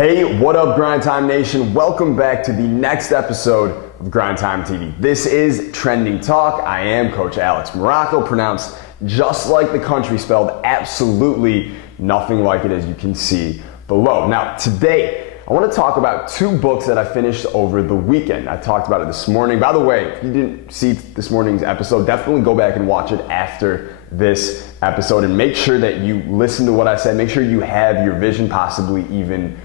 Hey, what up, Grind Time Nation? Welcome back to the next episode of Grind Time TV. This is Trending Talk. I am Coach Alex Maroko, pronounced just like the country, spelled absolutely nothing like it as you can see below. Now, today, I want to talk about two books that I finished over the weekend. I talked about it this morning. By the way, if you didn't see this morning's episode, definitely go back and watch it after this episode and make sure that you listen to what I said. Make sure you have your vision possibly even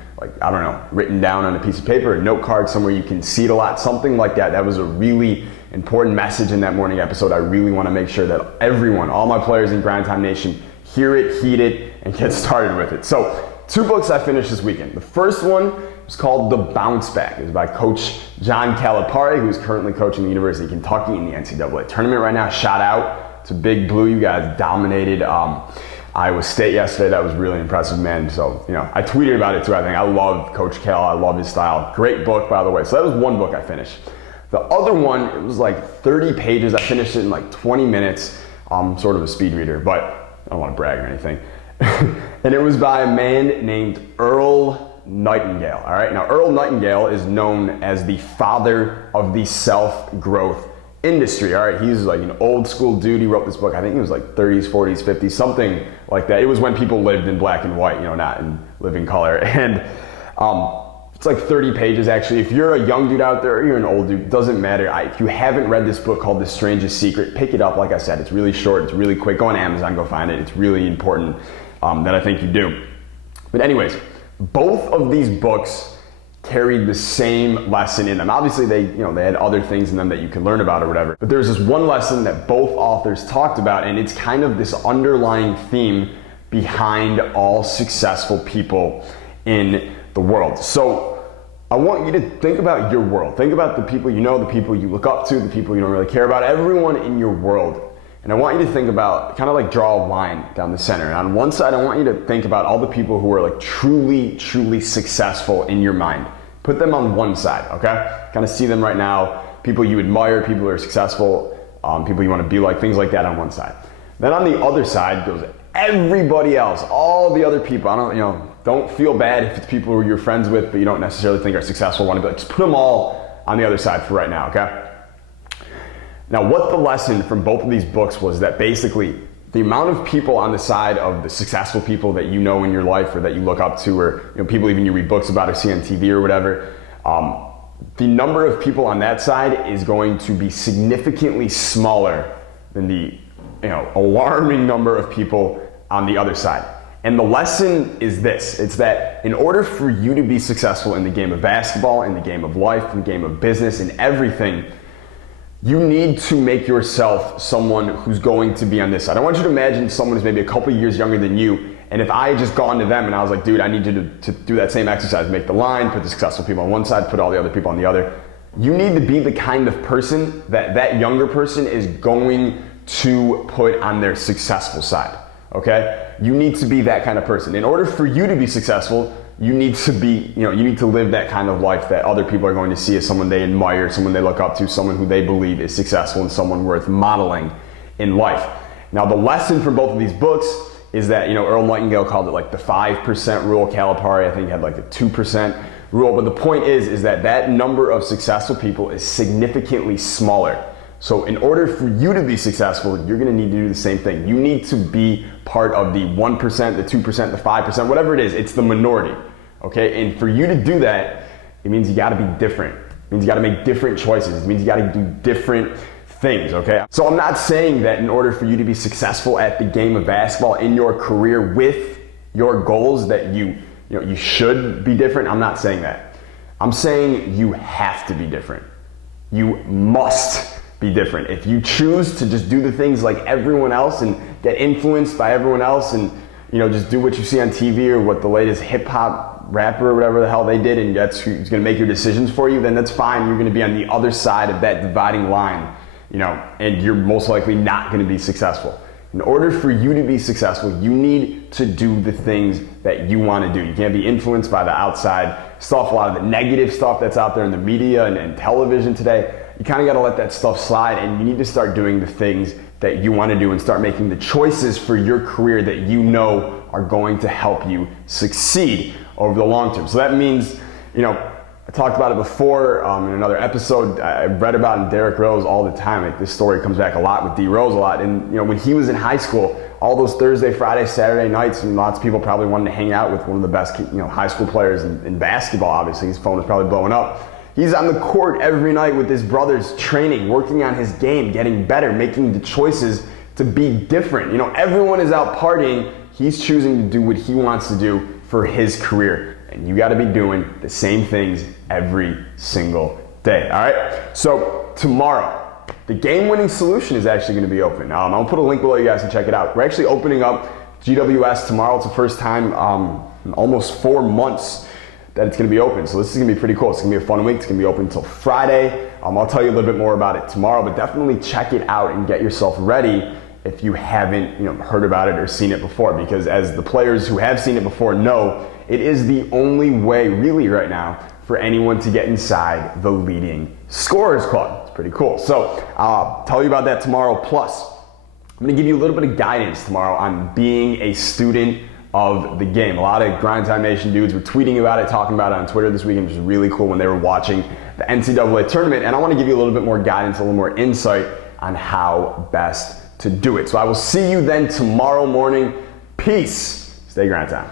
written down on a piece of paper, a note card somewhere you can see it a lot, something like that. That was a really important message in that morning episode. I really want to make sure that everyone, all my players in Grind Time Nation, hear it, heed it, and get started with it. So, two books I finished this weekend. The first one was called The Bounce Back. It was by Coach John Calipari, who's currently coaching the University of Kentucky in the NCAA tournament right now. Shout out to Big Blue. You guys dominated Iowa State yesterday. That was really impressive, man. So, I tweeted about it too, I think. I love Coach Cal. I love his style. Great book, by the way. So that was one book I finished. The other one, it was like 30 pages. I finished it in like 20 minutes. I'm sort of a speed reader, but I don't want to brag or anything. And it was by a man named Earl Nightingale. All right. Now, Earl Nightingale is known as the father of the self-growth industry. All right. He's like an old school dude. He wrote this book. I think it was like 30s, 40s, 50s, something like that. It was when people lived in black and white, not in living color. And it's like 30 pages actually. If you're a young dude out there or you're an old dude, doesn't matter. If you haven't read this book called The Strangest Secret, pick it up. Like I said, it's really short. It's really quick. Go on Amazon, go find it. It's really important that I think you do. But anyways, both of these books carried the same lesson in them. Obviously, they had other things in them that you can learn about or whatever. But there's this one lesson that both authors talked about, and it's kind of this underlying theme behind all successful people in the world. So I want you to think about your world. Think about the people you know, the people you look up to, the people you don't really care about, everyone in your world. And I want you to think about, kind of like draw a line down the center. And on one side, I want you to think about all the people who are like truly, truly successful in your mind. Put them on one side, okay? Kind of see them right now. People you admire, people who are successful, people you want to be like, things like that on one side. Then on the other side goes everybody else, all the other people. Don't feel bad if it's people who you're friends with, but you don't necessarily think are successful, want to be like, just put them all on the other side for right now, okay? Now, what the lesson from both of these books was that basically the amount of people on the side of the successful people that you know in your life or that you look up to, or people even you read books about or see on TV or whatever, the number of people on that side is going to be significantly smaller than the alarming number of people on the other side. And the lesson is this: it's that in order for you to be successful in the game of basketball, in the game of life, in the game of business, in everything, you need to make yourself someone who's going to be on this side. I want you to imagine someone who's maybe a couple years younger than you, and if I had just gone to them and I was like, dude, I need you to do that same exercise, make the line, put the successful people on one side, put all the other people on the other. You need to be the kind of person that younger person is going to put on their successful side, okay? You need to be that kind of person. In order for you to be successful, you need to be, you need to live that kind of life that other people are going to see as someone they admire, someone they look up to, someone who they believe is successful and someone worth modeling in life. Now, the lesson from both of these books is that, Earl Nightingale called it like the 5% rule. Calipari, I think, had like the 2% rule. But the point is that number of successful people is significantly smaller. So in order for you to be successful, you're going to need to do the same thing. You need to be part of the 1%, the 2%, the 5%, whatever it is. It's the minority, okay? And for you to do that, it means you got to be different. It means you got to make different choices. It means you got to do different things, okay? So I'm not saying that in order for you to be successful at the game of basketball in your career with your goals that you should be different. I'm not saying that. I'm saying you have to be different. You must be different. If you choose to just do the things like everyone else and get influenced by everyone else and just do what you see on TV or what the latest hip hop rapper or whatever the hell they did, and that's who's going to make your decisions for you, then that's fine. You're going to be on the other side of that dividing line, and you're most likely not going to be successful. In order for you to be successful, you need to do the things that you want to do. You can't be influenced by the outside stuff, a lot of the negative stuff that's out there in the media and television today. You kind of got to let that stuff slide, and you need to start doing the things that you want to do and start making the choices for your career that are going to help you succeed. over the long term. So that means, I talked about it before in another episode. I read about in Derrick Rose all the time. Like, this story comes back a lot with D Rose a lot. And when he was in high school, all those Thursday, Friday, Saturday nights, and lots of people probably wanted to hang out with one of the best high school players in basketball. Obviously, his phone was probably blowing up. He's on the court every night with his brothers, training, working on his game, getting better, making the choices to be different. Everyone is out partying. He's choosing to do what he wants to do for his career. And you got to be doing the same things every single day. All right. So tomorrow, the game-winning solution is actually going to be open. I'll put a link below, you guys can check it out. We're actually opening up GWS tomorrow. It's the first time in almost 4 months that it's going to be open. So this is going to be pretty cool. It's going to be a fun week. It's going to be open until Friday. I'll tell you a little bit more about it tomorrow, but definitely check it out and get yourself ready if you haven't heard about it or seen it before, because as the players who have seen it before know, it is the only way really right now for anyone to get inside the leading scorers club. It's pretty cool. So I'll tell you about that tomorrow. Plus, I'm going to give you a little bit of guidance tomorrow on being a student of the game. A lot of Grind Time Nation dudes were tweeting about it, talking about it on Twitter this weekend, which was really cool when they were watching the NCAA tournament. And I want to give you a little bit more guidance, a little more insight on how best to do it. So I will see you then tomorrow morning. Peace. Stay Grind Time.